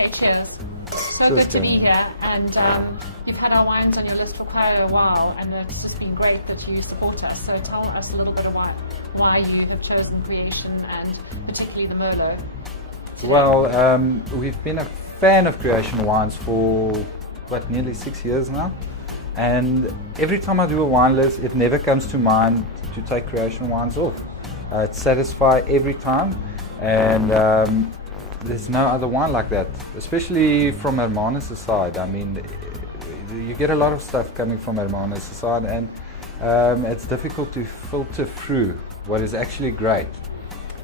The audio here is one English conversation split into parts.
say cheers. So Cheers, good to be Karen. here, and you've had our wines on your list for quite a while, and it's just been great that you support us. So tell us a little bit about why you have chosen Creation, and particularly the Merlot. Well, we've been a fan of Creation wines for, nearly 6 years now. And every time I do a wine list, it never comes to mind to take Creation wines off. It's satisfied every time, and there's no other wine like that, especially from Hermanus' side. I mean, you get a lot of stuff coming from Hermanus' side, and it's difficult to filter through what is actually great.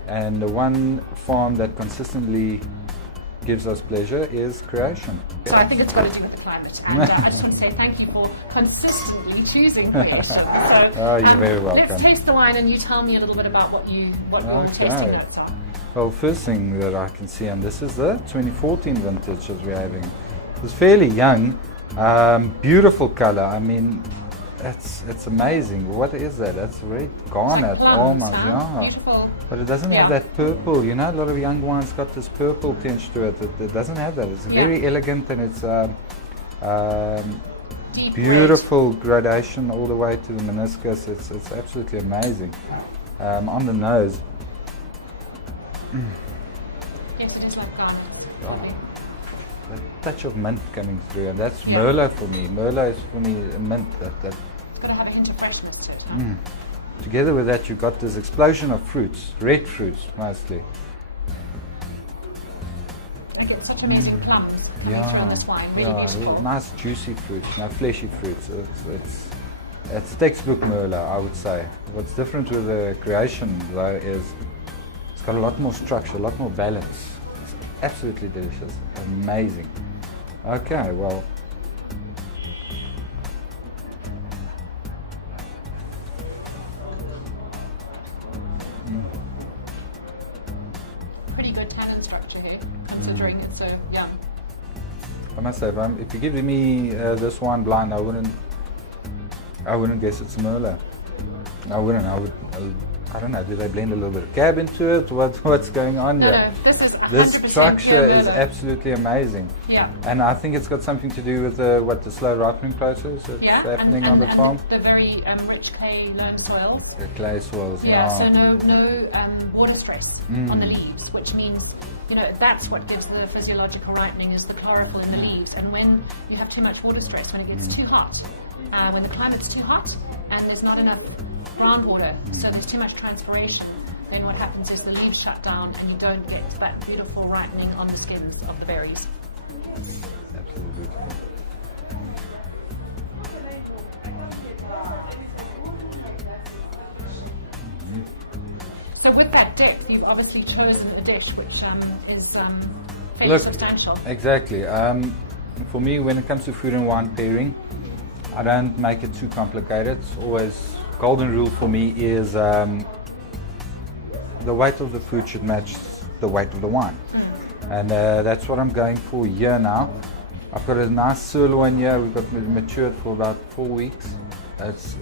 And the one farm that consistently gives us pleasure is Creation. So I think it's got to do with the climate, and I just want to say thank you for consistently choosing Creation. So, Oh, you're very welcome. Let's taste the wine, and you tell me a little bit about what you're tasting notes are. Well, first thing that I can see, and this is the 2014 vintage that we're having. It's fairly young, beautiful color. I mean, it's amazing. What is that? That's very garnet, almost, yeah. Beautiful. But it doesn't have that purple. You know, a lot of young wines got this purple tinge to it. It doesn't have that. It's very elegant, and it's beautiful gradation all the way to the meniscus. It's absolutely amazing. On the nose. Yes, it is like garnet. A touch of mint coming through, and that's Merlot for me. Merlot is for me a mint. It's got to have a hint of freshness to it. Huh? Together with that, you've got this explosion of fruits, red fruits mostly. I get such amazing plums coming through in this wine. Really beautiful. Nice juicy fruits, fleshy fruits. It's textbook Merlot, I would say. What's different with the Creation though is it's got a lot more structure, a lot more balance. It's absolutely delicious, amazing. Okay, well. Pretty good tannin structure here, considering it's so young. I must say, if you give me this wine blind, I wouldn't guess it's Merlot. I wouldn't. I don't know. Do they blend a little bit of cab into it? What's going on here? No, this is 100% This structure is Merlot. absolutely amazing. Yeah. And I think it's got something to do with the slow ripening process that's happening on the farm. The very rich clay loam soils. The clay soils. Yeah. So no water stress on the leaves, which means that's what gives the physiological ripening is the chlorophyll in the leaves. And when you have too much water stress, when it gets too hot, when the climate's too hot and there's not enough groundwater, so there's too much transpiration, then what happens is the leaves shut down and you don't get that beautiful ripening on the skins of the berries. Absolutely beautiful. So with that depth, you've obviously chosen a dish which is fairly substantial. Exactly. For me, when it comes to food and wine pairing, I don't make it too complicated. It's always golden rule for me is the weight of the food should match the weight of the wine, and that's what I'm going for here now. I've got a nice sirloin here. We've got it matured for about 4 weeks. It's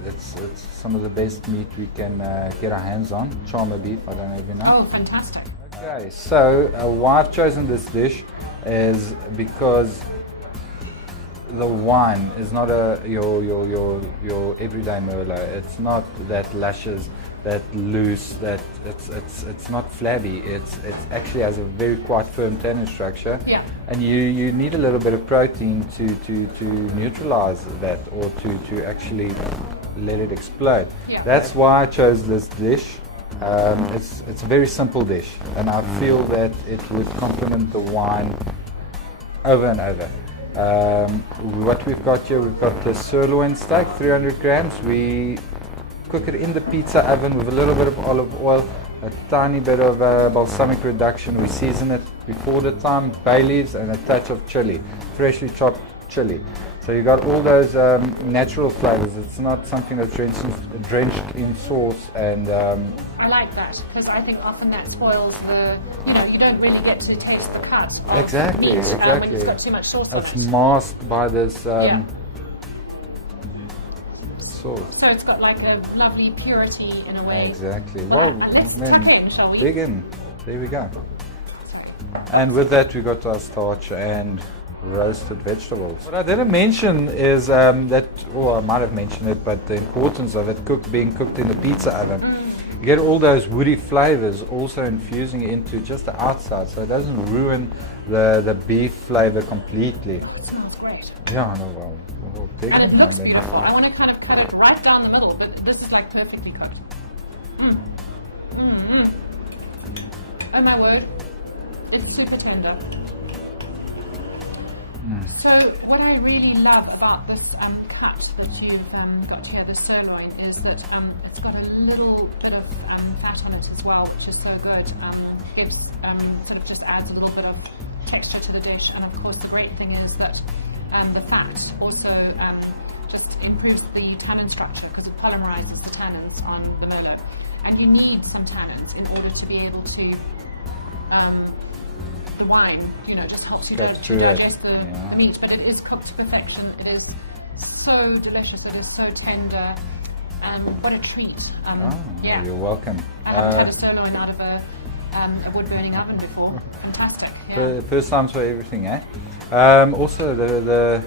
some of the best meat we can get our hands on. Charl beef, I don't know if you know. Oh, fantastic. Okay, so why I've chosen this dish is because the wine is not your everyday Merlot. It's not that luscious, that loose, that it's not flabby. It actually has a very quite firm tannin structure. Yeah. And you need a little bit of protein to neutralize that, or to actually let it explode. Yeah. That's why I chose this dish. It's a very simple dish, and I feel that it would complement the wine over and over. What we've got here, we've got the sirloin steak, 300 grams. We cook it in the pizza oven with a little bit of olive oil, a tiny bit of balsamic reduction. We season it before the time, bay leaves and a touch of chili, freshly chopped chili. So you got all those natural flavors. It's not something that's drenched in sauce. And I like that, because I think often that spoils the, you don't really get to taste the cut of Exactly, meat exactly. when it's got too much sauce on it's it. masked by this sauce. So it's got like a lovely purity in a way. Exactly. Well, Well, let's tuck in, shall we? Dig in. There we go. And with that we got our starch and roasted vegetables. What I didn't mention is that, or I might have mentioned it, but the importance of it being cooked in the pizza oven. You get all those woody flavors also infusing into just the outside, so it doesn't ruin the beef flavor completely. It smells great. Yeah, no, well, And it looks beautiful. I want to kind of cut it right down the middle, but this is like perfectly cooked. Oh my word, it's super tender. So what I really love about this cut that you've got here, the sirloin, is that it's got a little bit of fat on it as well, which is so good. Gives sort of just adds a little bit of texture to the dish, and of course the great thing is that the fat also just improves the tannin structure because it polymerizes the tannins on the merlot, and you need some tannins in order to be able to the wine, just helps you digest the meat, but it is cooked to perfection. It is so delicious. It is so tender. What a treat. Yeah. You're welcome. And I've had a sirloin out of a wood-burning oven before. Fantastic. Yeah. First times for everything, eh? Also, the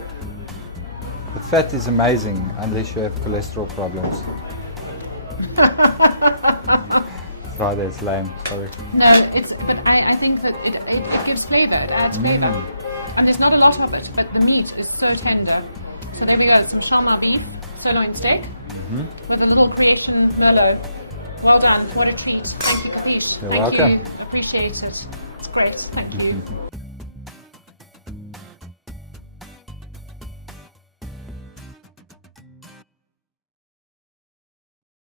fat is amazing unless you have cholesterol problems. Sorry, that's lame. Sorry. No, but I think that it gives flavour. It adds flavour, and there's not a lot of it, but the meat is so tender. So there we go. Some Charl beef, sirloin steak, with a little creation of merlot. Well done. What a treat. Thank you, Capeech. You're welcome. Thank you. Appreciate it. It's great. Thank you.